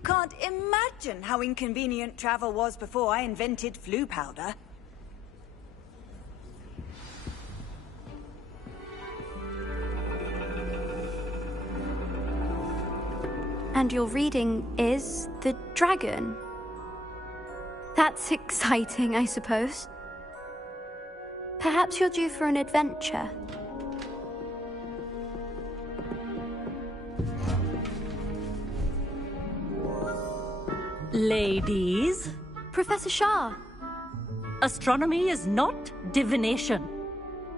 You can't imagine how inconvenient travel was before I invented flu powder. And your reading is the dragon. That's exciting, I suppose. Perhaps you're due for an adventure. Ladies, Professor Shah. astronomy is not divination.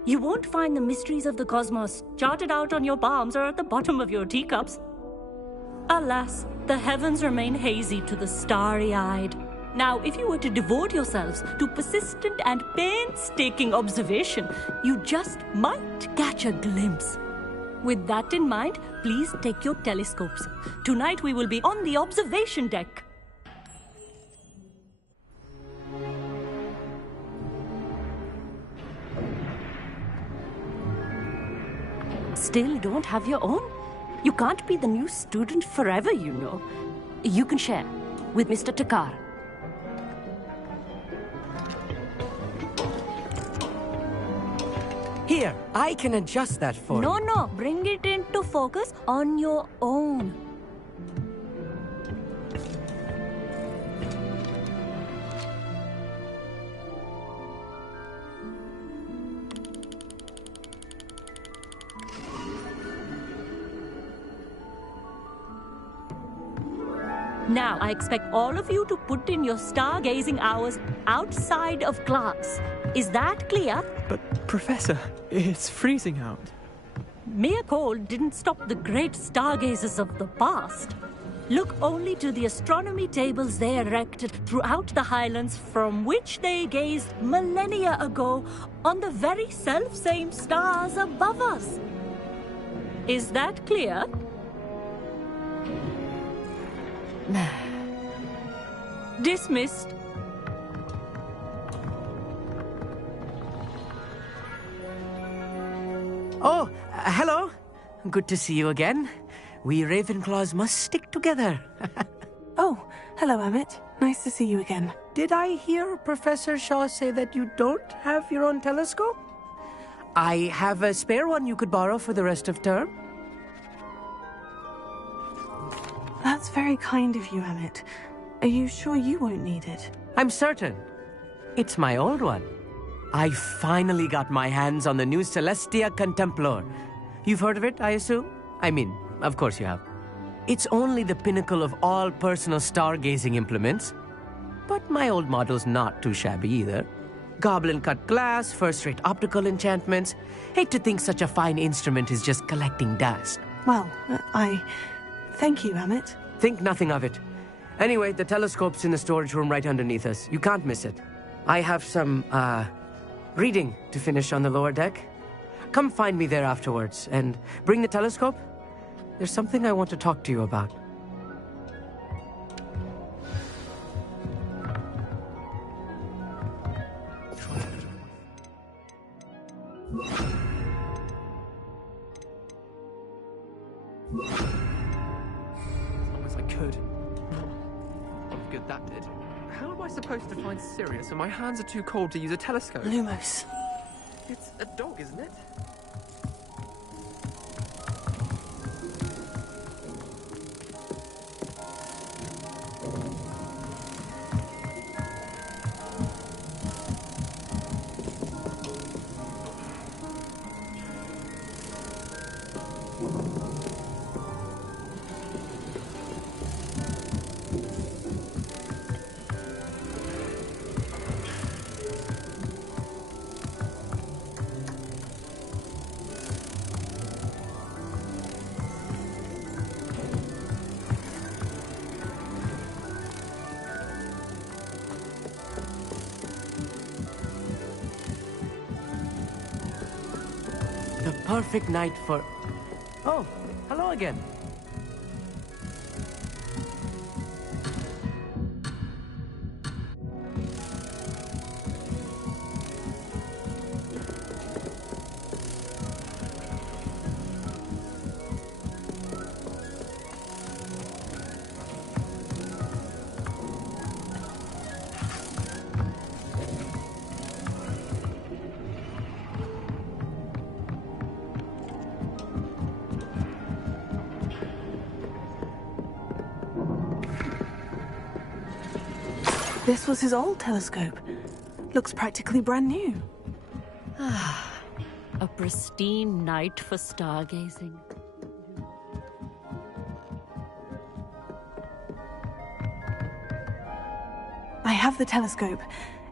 You won't find the mysteries of the cosmos charted out on your palms or at the bottom of your teacups. Alas, the heavens remain hazy to the starry-eyed. Now, if you were to devote yourselves to persistent and painstaking observation, you just might catch a glimpse. With that in mind, please take your telescopes. Tonight we will be on the observation deck. Still don't have your own? You can't be the new student forever, you know. You can share with Mr. Takar. Here, I can adjust that for you. No, bring it into focus on your own. Now, I expect all of you to put in your stargazing hours outside of class. Is that clear? But, Professor, it's freezing out. Mere cold didn't stop the great stargazers of the past. Look only to the astronomy tables they erected throughout the highlands from which they gazed millennia ago on the very self-same stars above us. Is that clear? Dismissed. Oh, hello. Good to see you again. We Ravenclaws must stick together. Oh, hello, Amit. Nice to see you again. Did I hear Professor Shaw say that you don't have your own telescope? I have a spare one you could borrow for the rest of term. That's very kind of you, Amit. Are you sure you won't need it? I'm certain. It's my old one. I finally got my hands on the new Celestia Contemplor. You've heard of it, I assume? I mean, of course you have. It's only the pinnacle of all personal stargazing implements. But my old model's not too shabby either. Goblin-cut glass, first-rate optical enchantments. Hate to think such a fine instrument is just collecting dust. Well, thank you, Amit. Think nothing of it. Anyway, the telescope's in the storage room right underneath us. You can't miss it. I have some, reading to finish on the lower deck. Come find me there afterwards, and bring the telescope. There's something I want to talk to you about. As long as I could. What good that did. How am I supposed to find Sirius when my hands are too cold to use a telescope? Lumos. It's a dog, isn't it? The perfect night for... Oh, hello again. This was his old telescope. Looks practically brand new. A pristine night for stargazing. I have the telescope.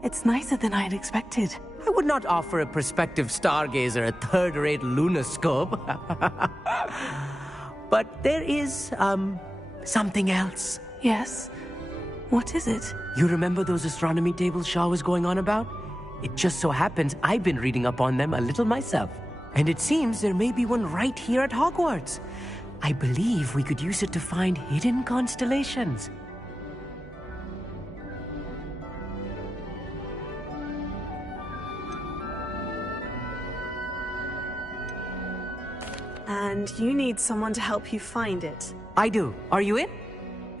It's nicer than I had expected. I would not offer a prospective stargazer a third-rate lunoscope. But there is, something else. Yes? What is it? You remember those astronomy tables Shaw was going on about? It just so happens I've been reading up on them a little myself. And it seems there may be one right here at Hogwarts. I believe we could use it to find hidden constellations. And you need someone to help you find it. I do. Are you in?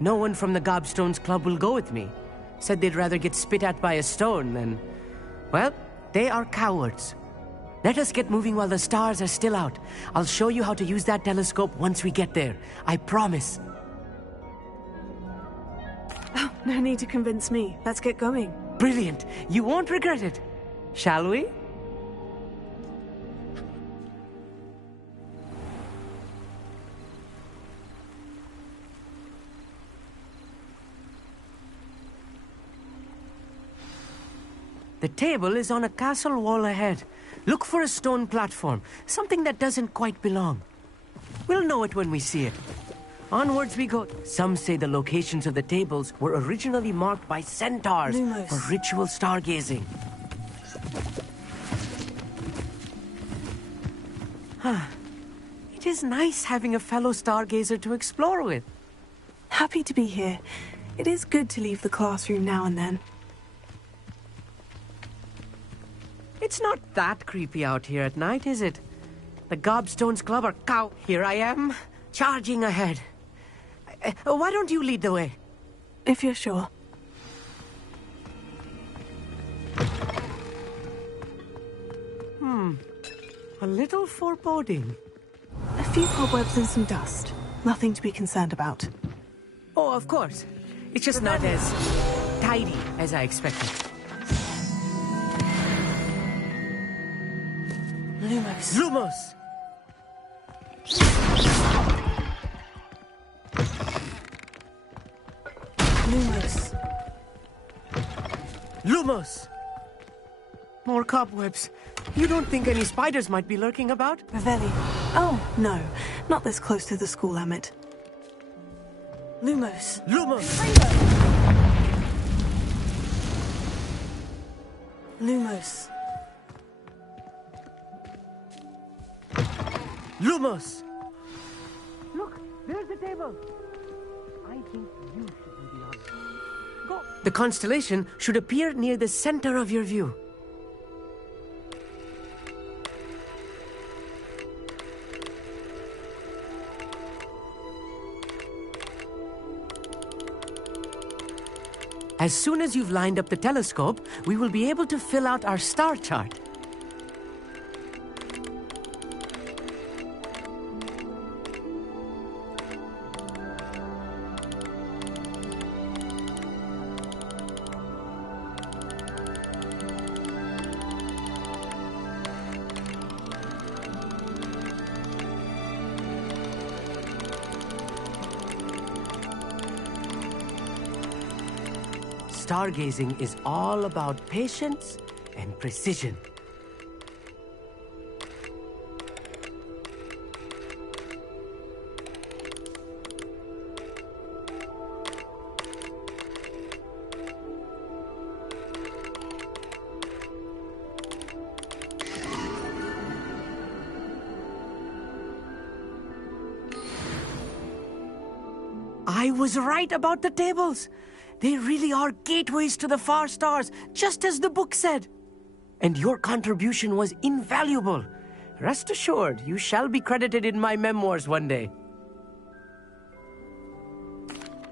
No one from the Gobstones Club will go with me. Said they'd rather get spit at by a stone than... Well, they are cowards. Let us get moving while the stars are still out. I'll show you how to use that telescope once we get there. I promise. Oh, no need to convince me. Let's get going. Brilliant. You won't regret it. Shall we? The table is on a castle wall ahead. Look for a stone platform, something that doesn't quite belong. We'll know it when we see it. Onwards we go. Some say the locations of the tables were originally marked by centaurs Lumos. for ritual stargazing. It is nice having a fellow stargazer to explore with. Happy to be here. It is good to leave the classroom now and then. It's not that creepy out here at night, is it? The Gobstones Club are cow. Here I am, charging ahead. Why don't you lead the way? If you're sure. A little foreboding. A few cobwebs and some dust. Nothing to be concerned about. Oh, of course. It's just not as tidy as I expected. Lumos. Lumos! Lumos. Lumos! More cobwebs. You don't think any spiders might be lurking about? Ravelli. Oh, no. Not this close to the school, Emmett. Lumos. Lumos! Lumos. Lumos! Look, there's the table. I think you should do the honors. Go. The constellation should appear near the center of your view. As soon as you've lined up the telescope, we will be able to fill out our star chart. Stargazing is all about patience and precision. I was right about the tables. They really are gateways to the far stars, just as the book said. And your contribution was invaluable. Rest assured, you shall be credited in my memoirs one day.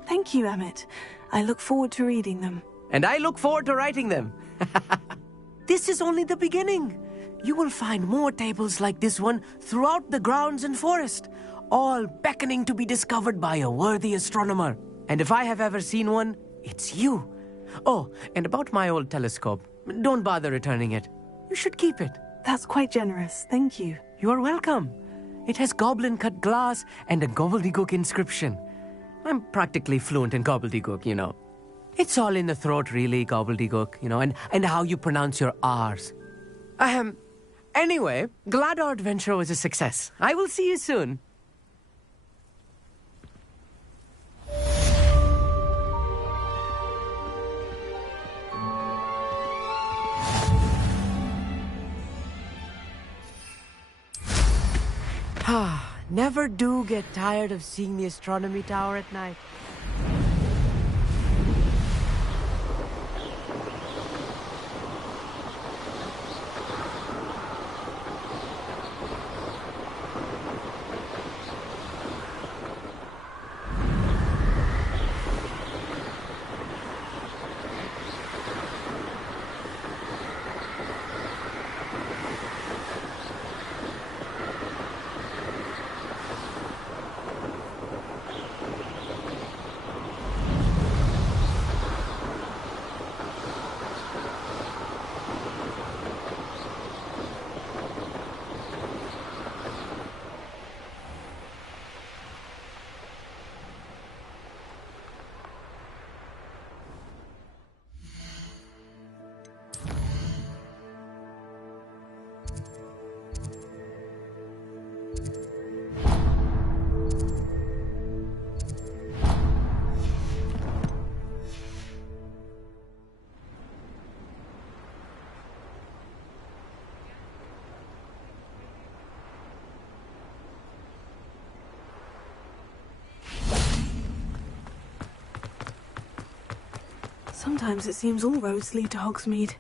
Thank you, Emmett. I look forward to reading them. And I look forward to writing them. This is only the beginning. You will find more tables like this one throughout the grounds and forest, all beckoning to be discovered by a worthy astronomer. And if I have ever seen one, it's you. Oh, and about my old telescope. Don't bother returning it. You should keep it. That's quite generous. Thank you. You are welcome. It has goblin-cut glass and a gobbledygook inscription. I'm practically fluent in gobbledygook, you know. It's all in the throat, really, gobbledygook, you know, and how you pronounce your R's. Anyway, glad our adventure was a success. I will see you soon. Never do get tired of seeing the astronomy tower at night. Sometimes it seems all roads lead to Hogsmeade.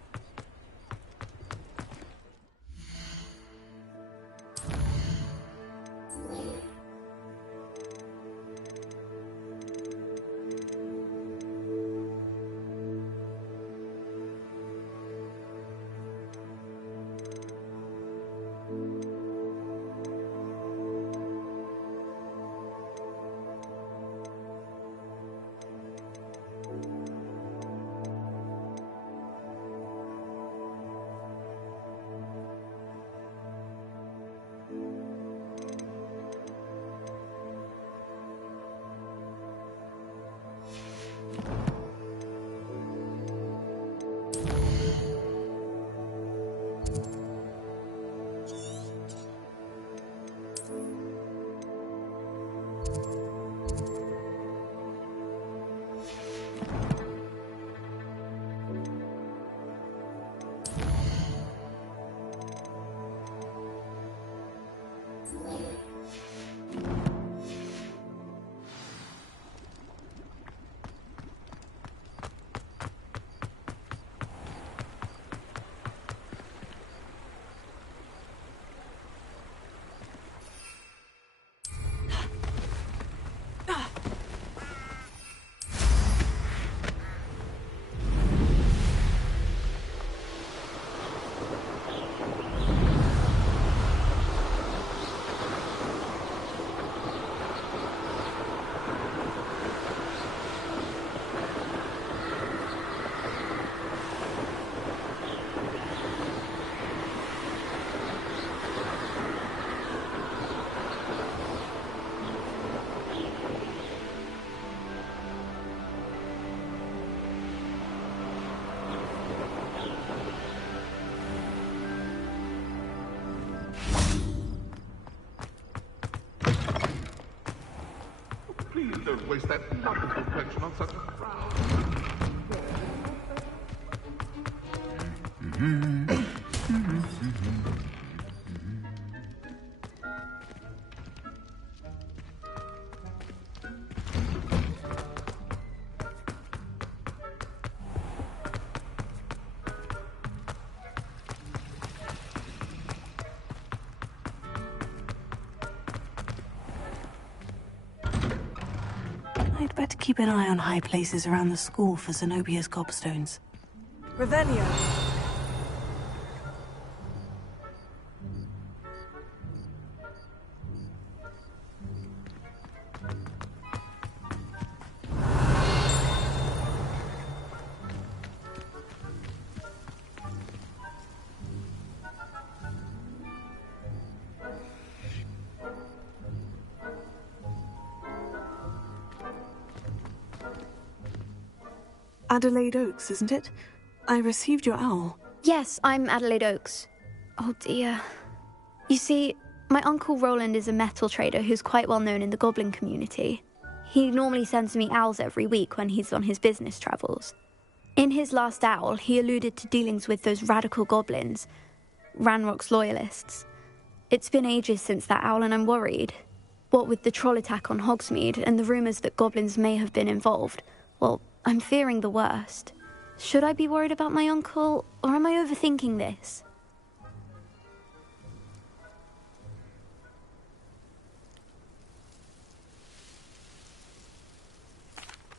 Please don't waste that wonderful reflection on such a crowd. I'd better keep an eye on high places around the school for Zenobia's gobstones. Revelio. Adelaide Oaks, isn't it? I received your owl. Yes, I'm Adelaide Oaks. Oh dear. You see, my Uncle Roland is a metal trader who's quite well known in the goblin community. He normally sends me owls every week when he's on his business travels. In his last owl, he alluded to dealings with those radical goblins, Ranrock's loyalists. It's been ages since that owl and I'm worried. What with the troll attack on Hogsmeade and the rumours that goblins may have been involved, well, I'm fearing the worst. Should I be worried about my uncle, or am I overthinking this?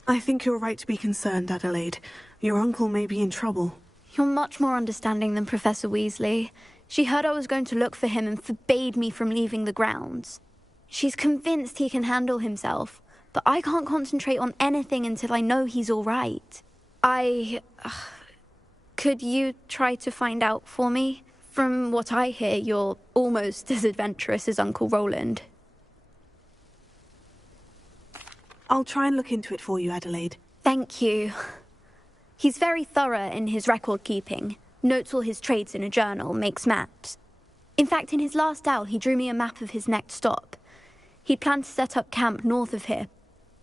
I think you're right to be concerned, Adelaide. Your uncle may be in trouble. You're much more understanding than Professor Weasley. She heard I was going to look for him and forbade me from leaving the grounds. She's convinced he can handle himself, but I can't concentrate on anything until I know he's all right. Could you try to find out for me? From what I hear, you're almost as adventurous as Uncle Roland. I'll try and look into it for you, Adelaide. Thank you. He's very thorough in his record keeping. Notes all his trades in a journal, makes maps. In fact, in his last owl, he drew me a map of his next stop. He'd planned to set up camp north of here.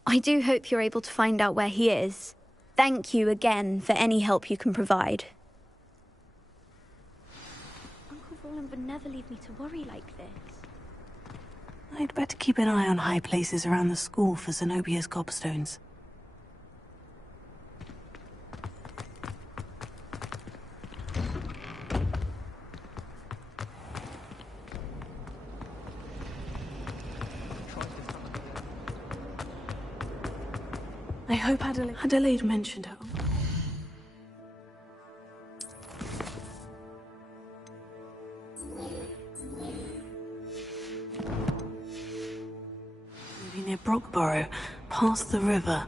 I do hope you're able to find out where he is. Thank you again for any help you can provide. Uncle Roland would never leave me to worry like this. I'd better keep an eye on high places around the school for Zenobia's gobstones. I hope Adelaide mentioned her. Maybe near Brockborough, past the river.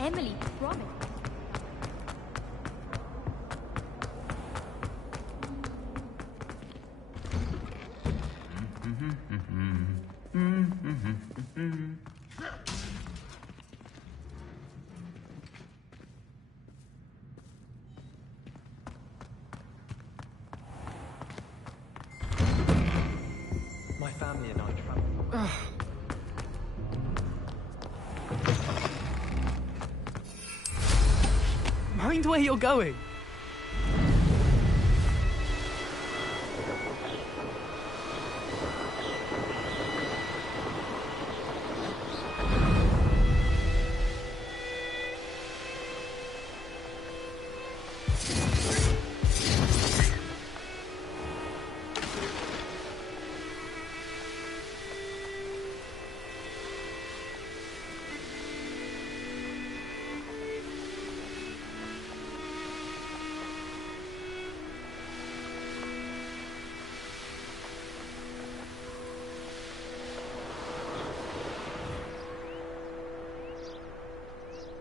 Emily, promise. My family and I travel. Mind where you're going.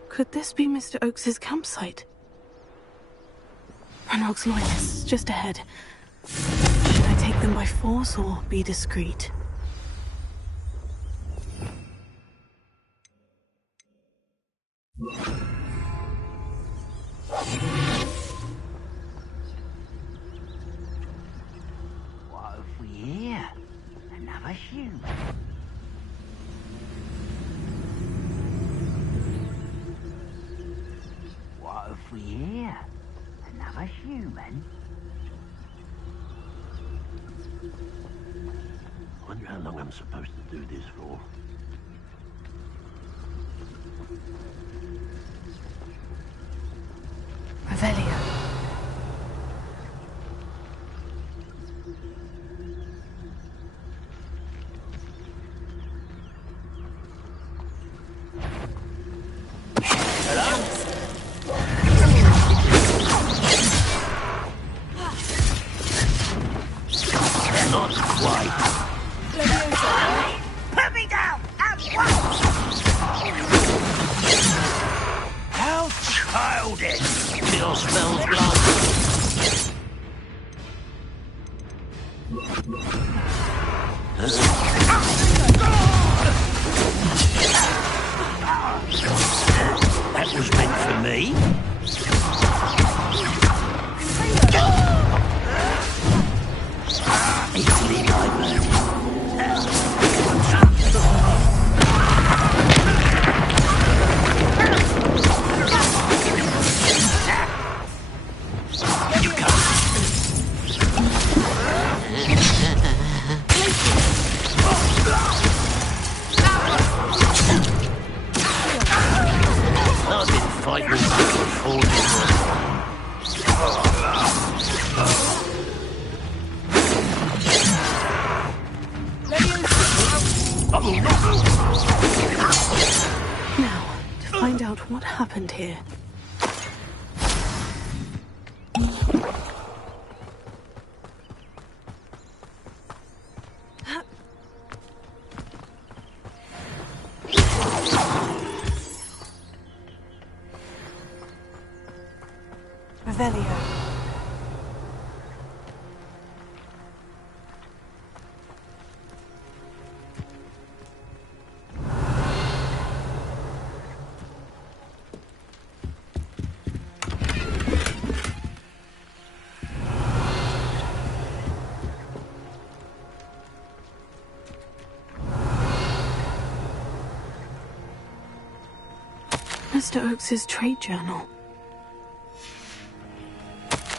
Could this be Mr. Oakes's campsite? Ranrock's loyalists, just ahead. Should I take them by force or be discreet? What have we here? Another human. What have we here? Another human? I wonder how long I'm supposed to do this for. Revelio. find out what happened here. Revelio. Mr. Oakes's trade journal.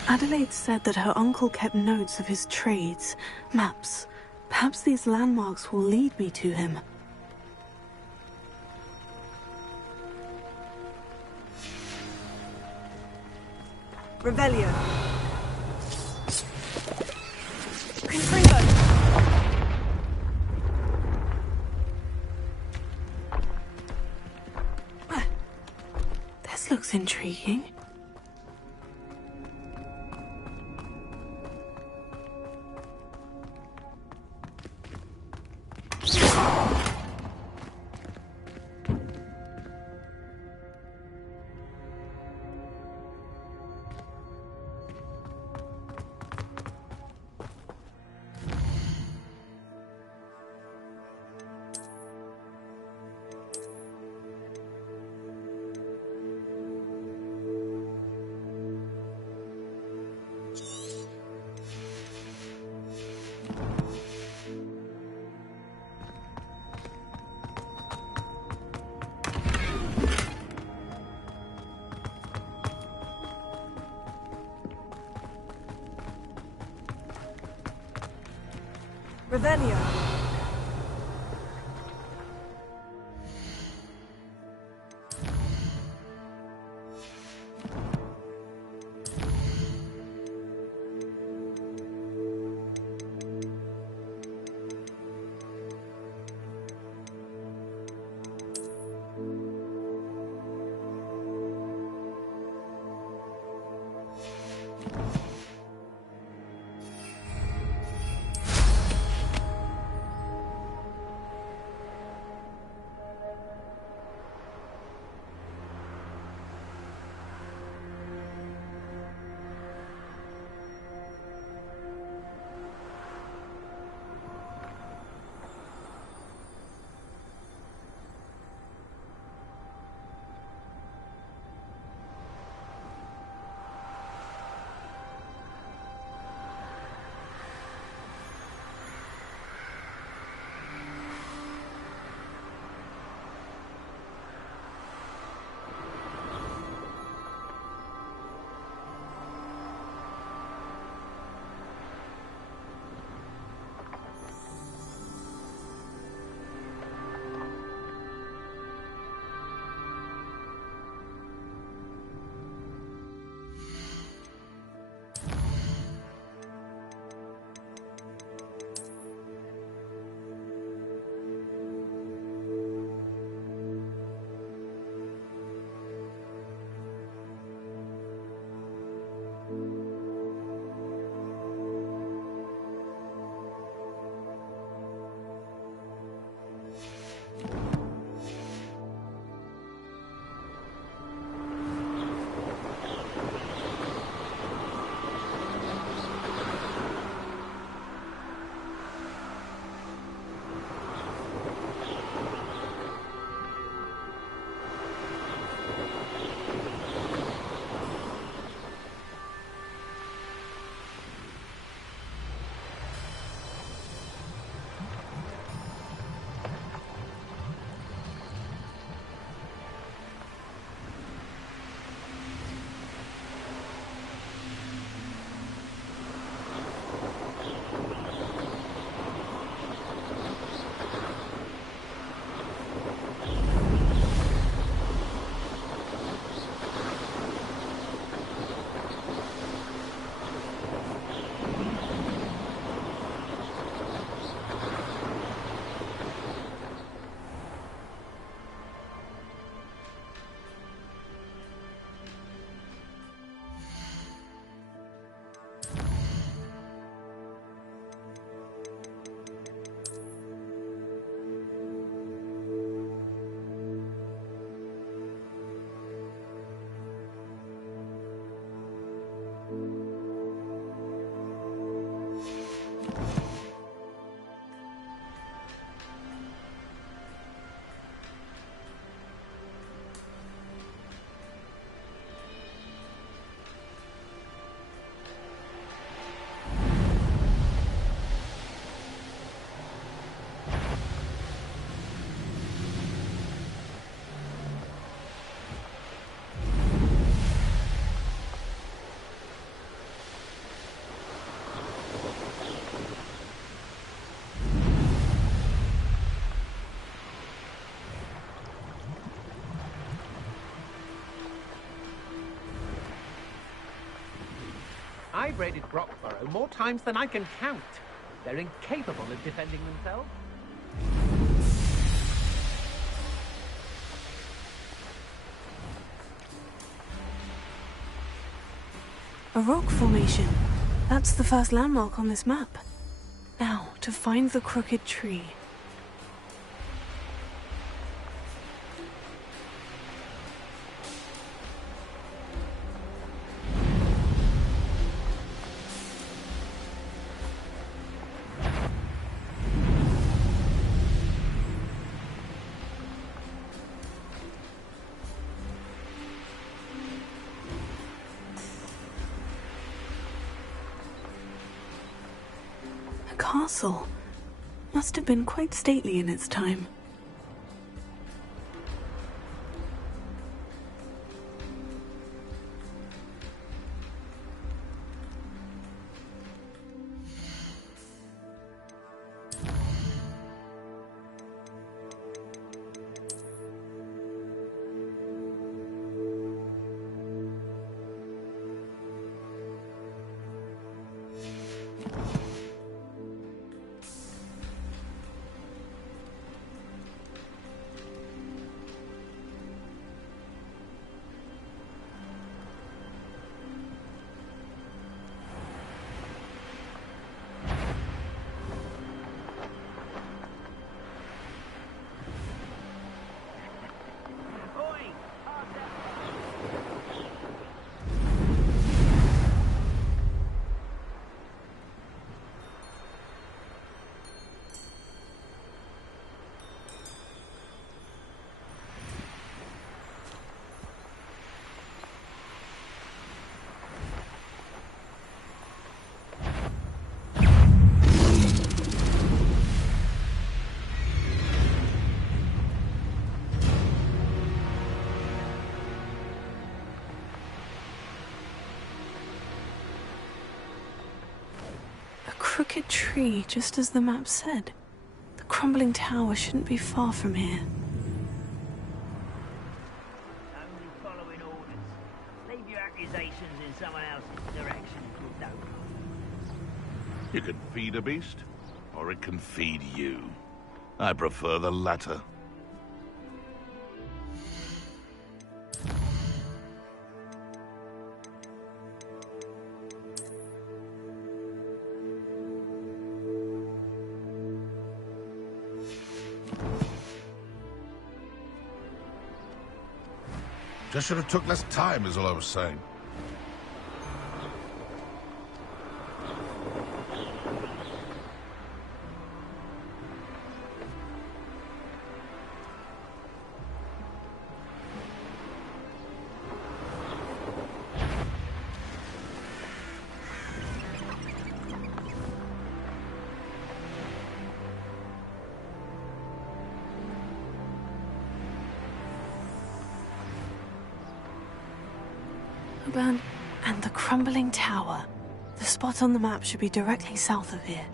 Adelaide said that her uncle kept notes of his trades, maps. Perhaps these landmarks will lead me to him. Revelio. Confringo. This looks intriguing. Revelio. I've raided Brockborough more times than I can count. They're incapable of defending themselves. A rock formation. That's the first landmark on this map. Now, to find the crooked tree. Castle. Must have been quite stately in its time. Crooked tree, just as the map said. The crumbling tower shouldn't be far from here. Only following orders. Leave your accusations in someone else's direction, good though. You can feed a beast, or it can feed you. I prefer the latter. Just should have took less time, is all I was saying. And the crumbling tower. The spot on the map should be directly south of here.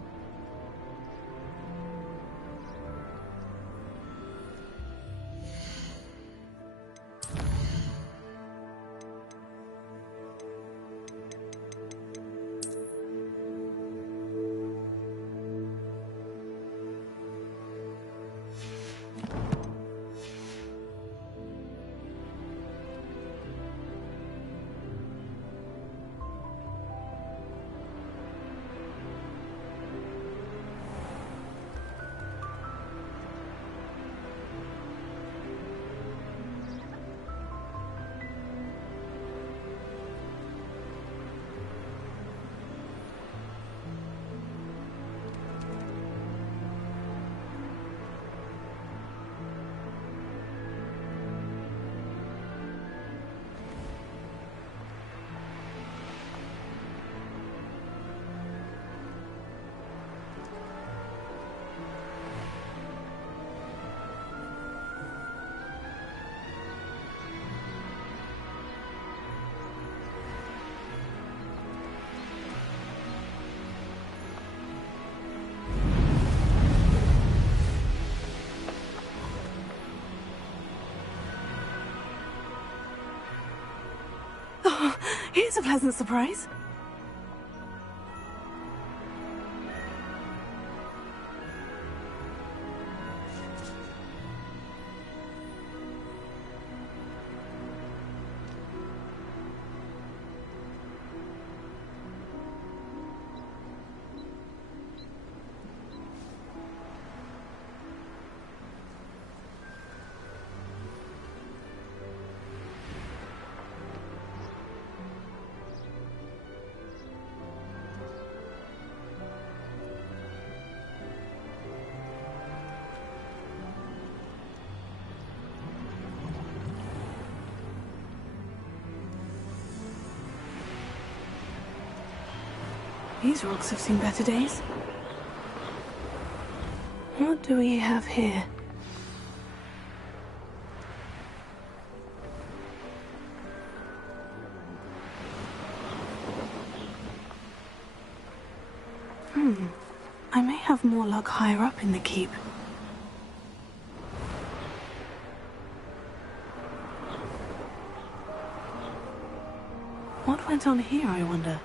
Oh, here's a pleasant surprise. These rocks have seen better days. What do we have here? I may have more luck higher up in the keep. What went on here, I wonder?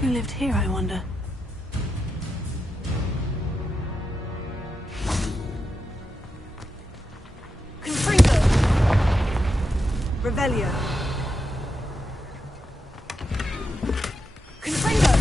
Who lived here, I wonder? Confringo! Revelio! Confringo!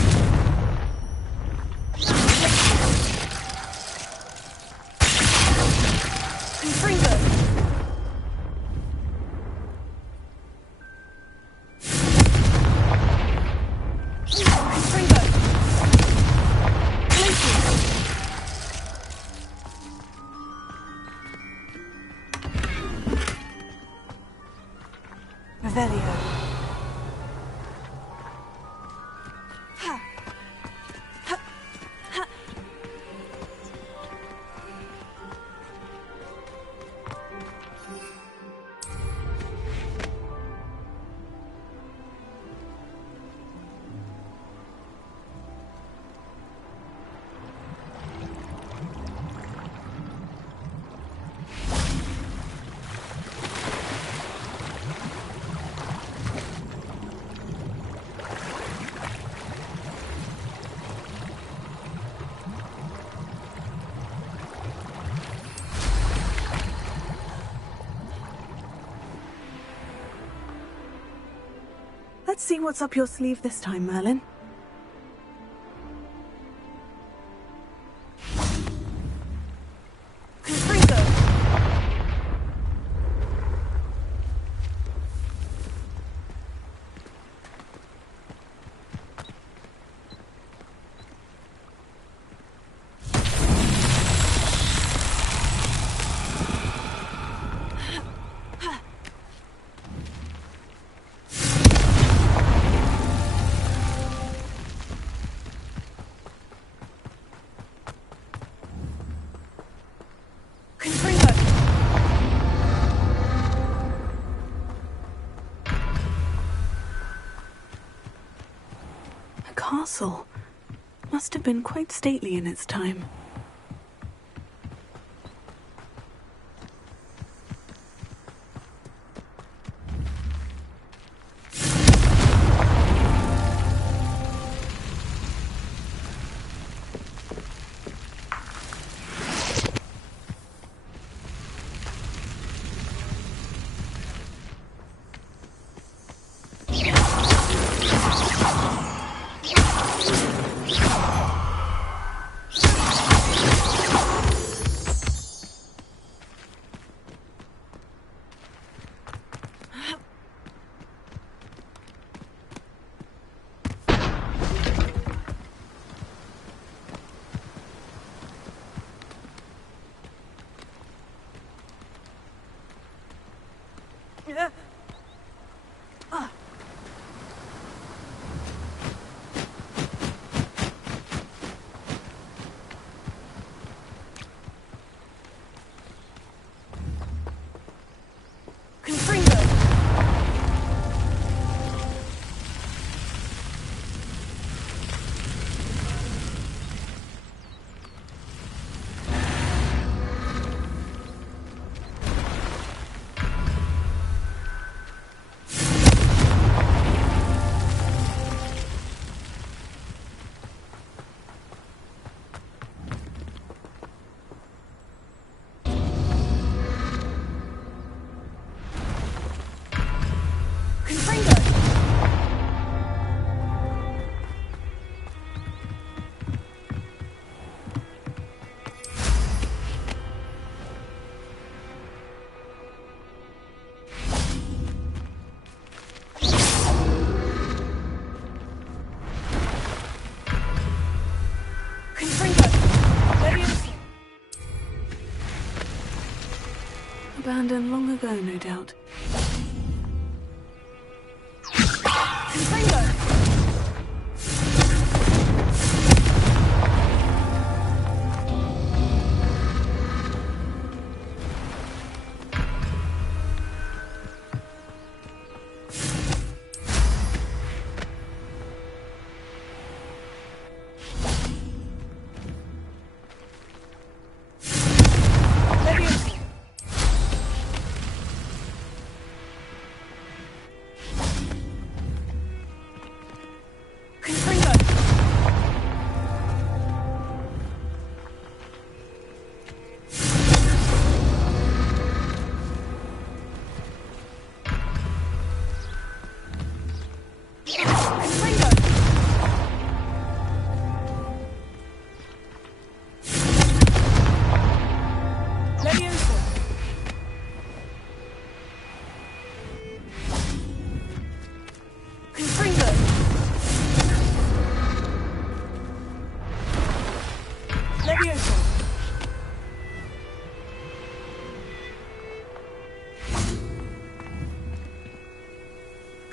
Revelio. Let's see what's up your sleeve this time, Merlin. Castle must have been quite stately in its time.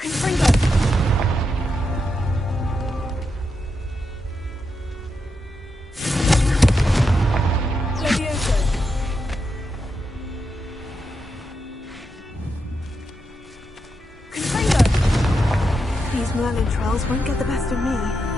Confringo! Levioso! Confringo! These Merlin trials won't get the best of me.